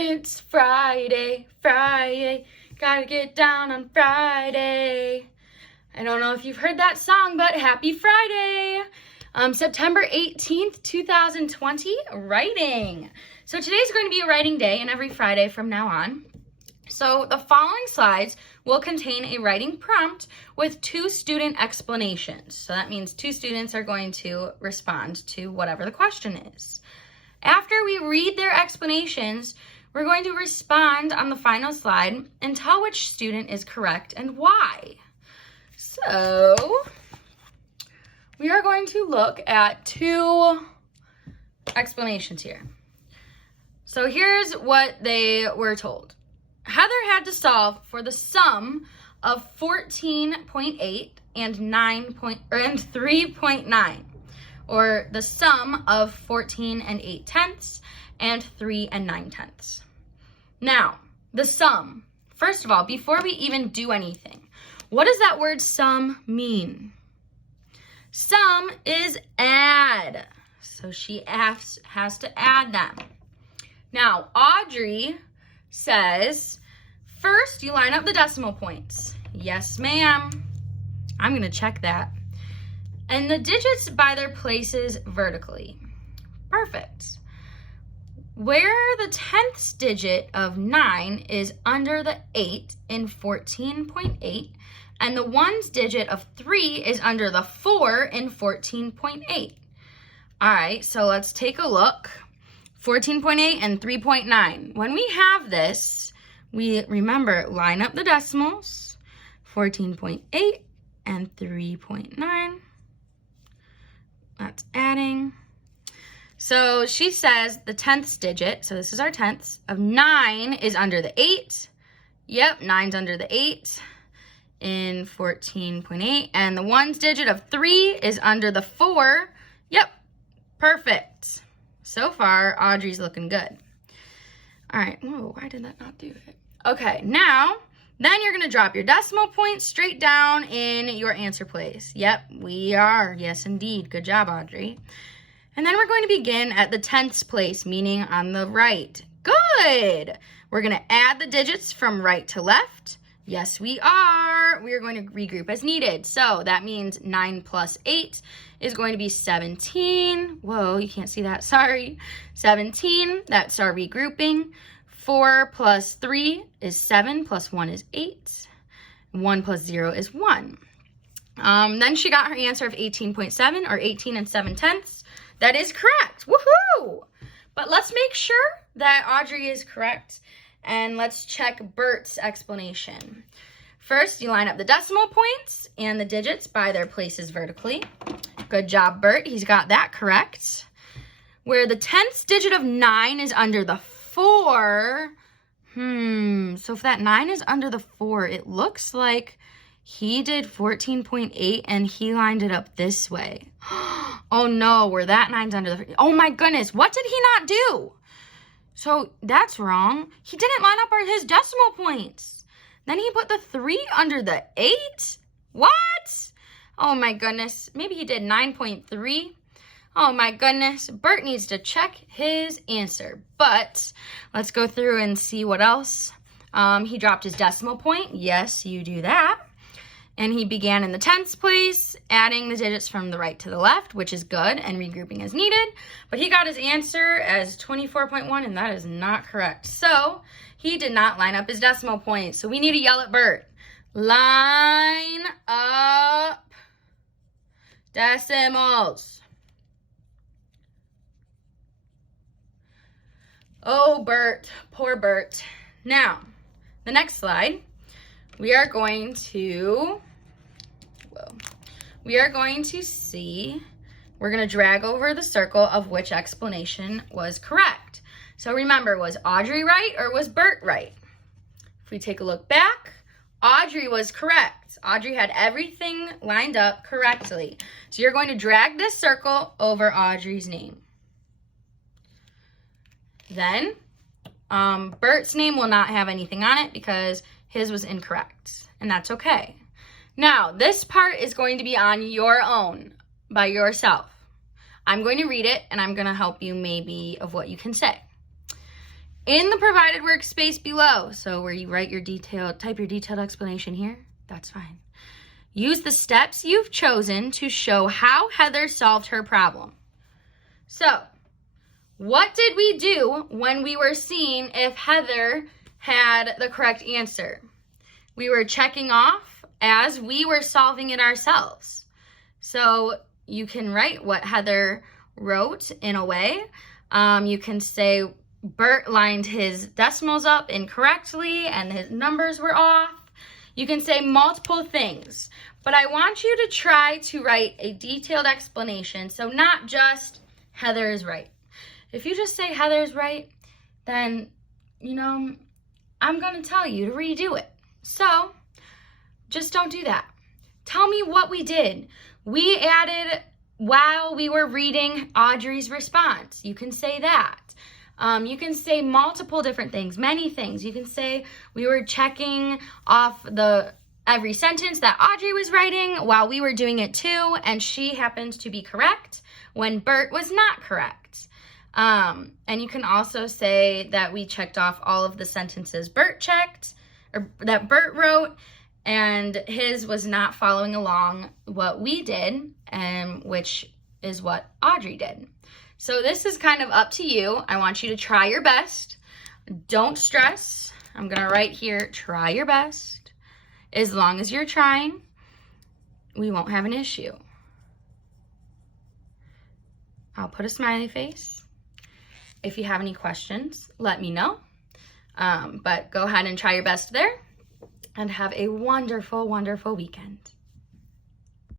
It's Friday, Friday, gotta get down on Friday. I don't know if you've heard that song, but happy Friday. September 18th, 2020, writing. So today's going to be a writing day and every Friday from now on. So the following slides will contain a writing prompt with 2 student explanations. So that means 2 students are going to respond to whatever the question is. After we read their explanations, we're going to respond on the final slide and tell which student is correct and why. So we are going to look at 2 explanations here. So here's what they were told. Heather had to solve for the sum of 14.8 and 3.9, or the sum of 14 and 8/10 and 3 and 9/10. Now, the sum. First of all, before we even do anything, what does that word sum mean? Sum is add. So she has to add them. Now, Audrey says, first you line up the decimal points. Yes, ma'am. I'm going to check that. And the digits by their places vertically. Perfect. Where the 10th digit of 9 is under the 8 in 14.8, and the 1's digit of 3 is under the 4 in 14.8. All right, so let's take a look. 14.8 and 3.9. When we have this, we remember line up the decimals. 14.8 and 3.9. That's adding. So she says the 10th digit, so this is our 10ths, of 9 is under the 8. Yep, 9's under the 8 in 14.8. And the 1's digit of 3 is under the 4. Yep, perfect. So far, Audrey's looking good. All right, whoa, why did that not do it? Okay, now, then you're gonna drop your decimal points straight down in your answer place. Yep, we are, yes indeed, good job, Audrey. And then we're going to begin at the 10th place, meaning on the right. Good, we're gonna add the digits from right to left. Yes, we are. We are going to regroup as needed. So that means 9 plus 8 is going to be 17. Whoa, you can't see that, sorry. 17, that's our regrouping. 4 plus 3 is 7, plus 1 is 8. 1 plus 0 is 1. Then she got her answer of 18.7, or 18 and 7/10. That is correct, woohoo! But let's make sure that Audrey is correct. And let's check Bert's explanation. First, you line up the decimal points and the digits by their places vertically. Good job, Bert. He's got that correct. Where the 10th digit of 9 is under the 4. So if that 9 is under the 4, it looks like he did 14.8 and he lined it up this way. Oh no, where that 9's under the... Oh my goodness, what did he not do? So that's wrong. He didn't line up his decimal points. Then he put the 3 under the 8? What? Oh my goodness. Maybe he did 9.3. Oh my goodness. Bert needs to check his answer. But let's go through and see what else. He dropped his decimal point. Yes, you do that. And he began in the 10th place, adding the digits from the right to the left, which is good, and regrouping as needed. But he got his answer as 24.1, and that is not correct. So he did not line up his decimal points. So we need to yell at Bert. Line up decimals. Oh, Bert, poor Bert. Now, the next slide, we are going to see, we're going to drag over the circle of which explanation was correct. So remember, was Audrey right or was Bert right? If we take a look back, Audrey was correct. Audrey had everything lined up correctly. So you're going to drag this circle over Audrey's name. Then, Bert's name will not have anything on it because his was incorrect, and that's okay. Now, this part is going to be on your own, by yourself. I'm going to read it, and I'm going to help you maybe of what you can say. in the provided workspace below, so where you write your type your detailed explanation here, that's fine. Use the steps you've chosen to show how Heather solved her problem. So, what did we do when we were seeing if Heather had the correct answer? We were checking off as we were solving it ourselves. So you can write what Heather wrote in a way. You can say Bert lined his decimals up incorrectly and his numbers were off. You can say multiple things, but I want you to try to write a detailed explanation. So not just Heather is right. If you just say Heather is right, then, I'm going to tell you to redo it. So just don't do that. Tell me what we did. We added while we were reading Audrey's response. You can say that. You can say multiple different things, many things. You can say we were checking off every sentence that Audrey was writing while we were doing it too, and she happened to be correct when Bert was not correct. And you can also say that we checked off all of the sentences Bert checked, or that Bert wrote, and his was not following along what we did, which is what Audrey did. So this is kind of up to you. I want you to try your best. Don't stress. I'm going to write here, try your best. As long as you're trying, we won't have an issue. I'll put a smiley face. If you have any questions, let me know. But go ahead and try your best there and have a wonderful, wonderful weekend.